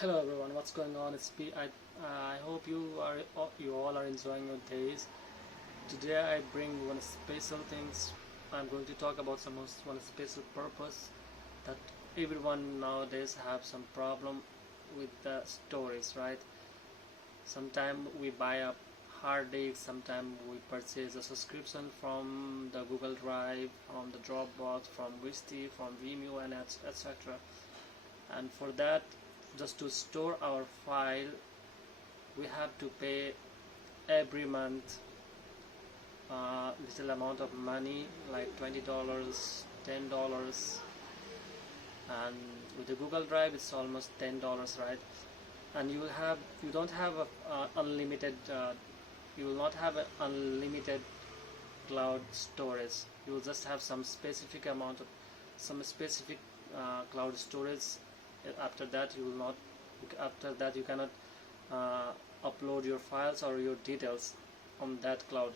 Hello everyone, what's going on? I hope you all are enjoying your days. Today I bring one special things. I'm going to talk about one special purpose that everyone nowadays have some problem with the stories, right? Sometimes we buy a hard disk, sometimes we purchase a subscription from the Google Drive, from the Dropbox, from Wisty, from Vimeo, and etc. And for that, just to store our file, we have to pay every month a little amount of money, like $20, $10, and with the Google Drive it's almost $10, right? And you don't have unlimited you will not have an unlimited cloud storage. You will just have some specific cloud storage. After that you cannot upload your files or your details on that cloud.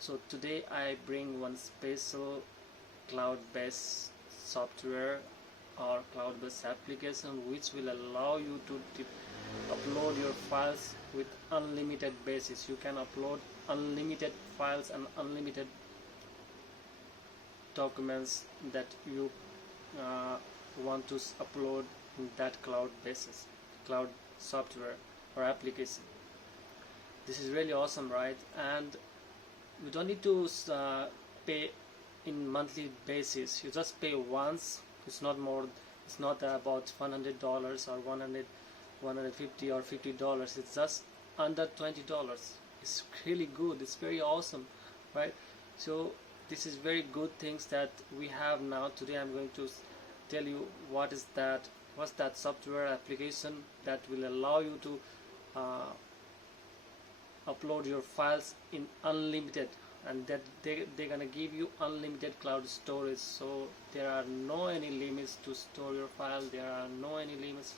So today I bring one special cloud-based software or cloud-based application which will allow you to upload your files with unlimited basis. You can upload unlimited files and unlimited documents that you want to upload in that cloud software or application. This is really awesome, right? And you don't need to pay in monthly basis. You just pay once. It's not about $100 or 150 or $50. It's just under $20. It's really good. It's very awesome, right? So this is very good things that we have now. Today I'm going to tell you what's that software application that will allow you to upload your files in unlimited, and that they're gonna give you unlimited cloud storage. So there are no any limits to store your file. There are no any limits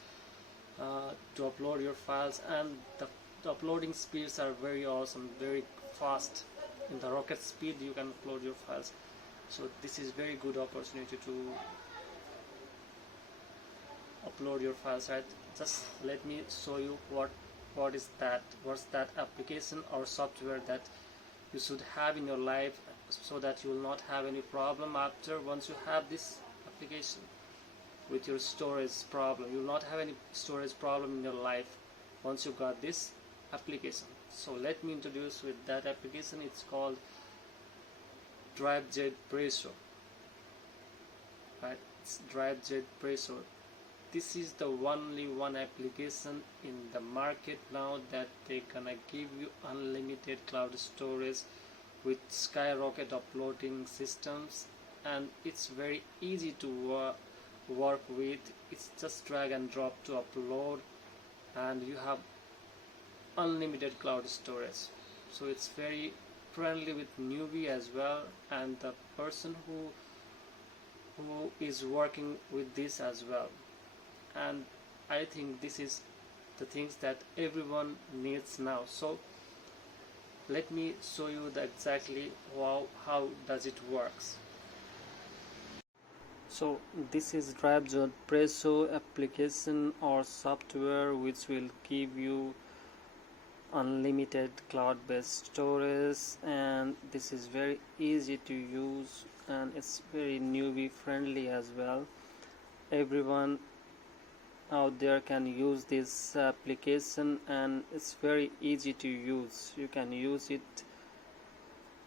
to upload your files, and the uploading speeds are very awesome, very fast. In the rocket speed you can upload your files. So this is very good opportunity to upload your files, right? Just let me show you what's that application or software that you should have in your life, so that you will not have any problem once you have this application with your storage problem. You will not have any storage problem in your life once you got this application. So let me introduce with that application. It's called DriveZpresso, right? It's DriveZpresso. This is the only one application in the market now that they gonna give you unlimited cloud storage with skyrocket uploading systems, and it's very easy to work with. It's just drag and drop to upload, and you have unlimited cloud storage. So it's very friendly with newbie as well, and the person who is working with this as well. And I think this is the things that everyone needs now. So let me show you exactly how does it works. So this is DriveZpresso application or software which will give you unlimited cloud-based storage, and this is very easy to use, and it's very newbie friendly as well. Everyone out there can use this application, and it's very easy to use. You can use it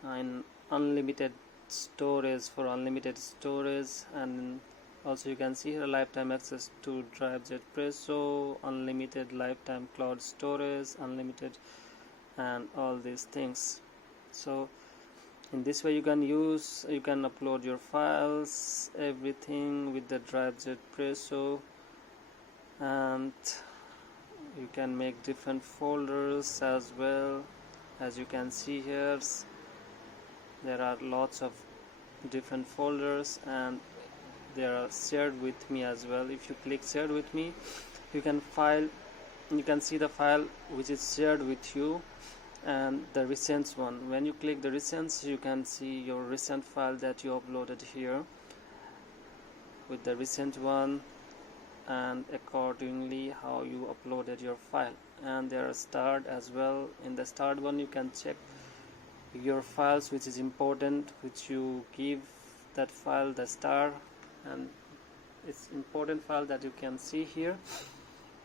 in unlimited storage for unlimited storage, and also you can see here lifetime access to DriveZpresso, unlimited lifetime cloud storage, unlimited, and all these things. So in this way you can upload your files, everything with the DriveZpresso, and you can make different folders as well. As you can see here, there are lots of different folders, and they are shared with me as well. If you click shared with me, you can see the file which is shared with you and the recent one. When you click the recent, you can see your recent file that you uploaded here with the recent one, and accordingly how you uploaded your file. And there are start as well. In the start one you can check your files which is important, which you give that file the star, and it's important file that you can see here,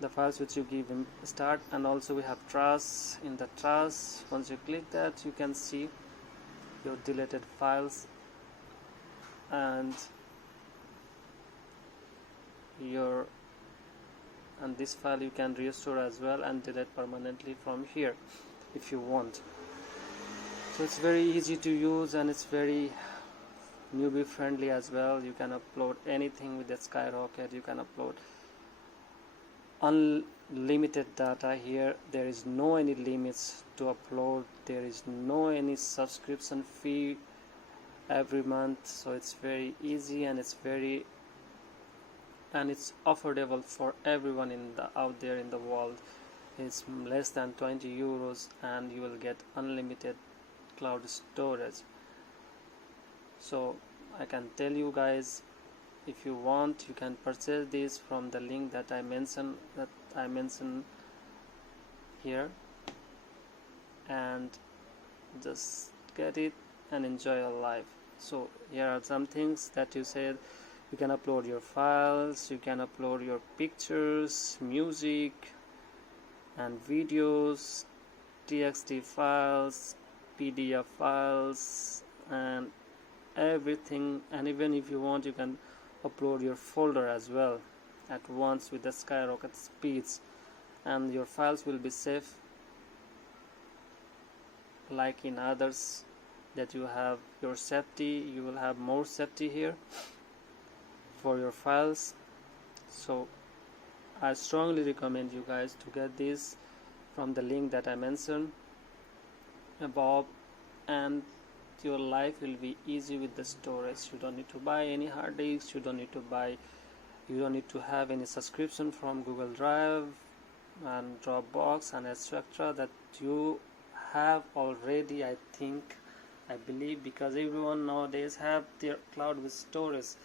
the files which you give in start. And also we have trash. In the trash, once you click that, you can see your deleted files and this file you can restore as well and delete permanently from here if you want. So it's very easy to use and it's very newbie friendly as well. You can upload anything with the Skyrocket. You can upload unlimited data here. There is no any limits to upload. There is no any subscription fee every month. So it's very easy and it's affordable for everyone out there in the world. It's less than 20 euros and you will get unlimited cloud storage. So I can tell you guys, if you want, you can purchase this from the link that I mentioned here, and just get it and enjoy your life. So here are some things that you said. You can upload your files, you can upload your pictures, music and videos, TXT files, PDF files and everything. And even if you want, you can upload your folder as well at once with the Skyrocket speeds, and your files will be safe like in others that you have your safety. You will have more safety here for your files. So I strongly recommend you guys to get this from the link that I mentioned above, and your life will be easy with the storage. You don't need to buy any hard disks, you don't need to have any subscription from Google Drive and Dropbox and etc. that you have already, I believe, because everyone nowadays have their cloud with storage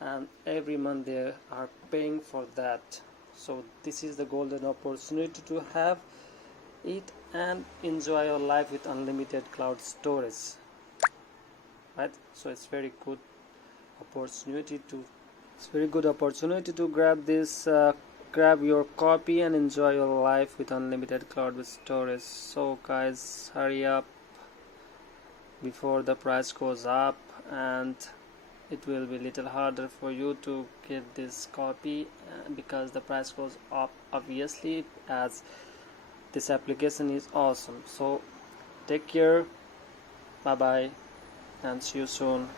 and every month they are paying for that. So this is the golden opportunity to have it and enjoy your life with unlimited cloud storage, right? So it's very good opportunity to grab this, grab your copy and enjoy your life with unlimited cloud with storage. So guys, hurry up before the price goes up and it will be little harder for you to get this copy, because the price goes up obviously, as this application is awesome. So take care, bye bye, and see you soon.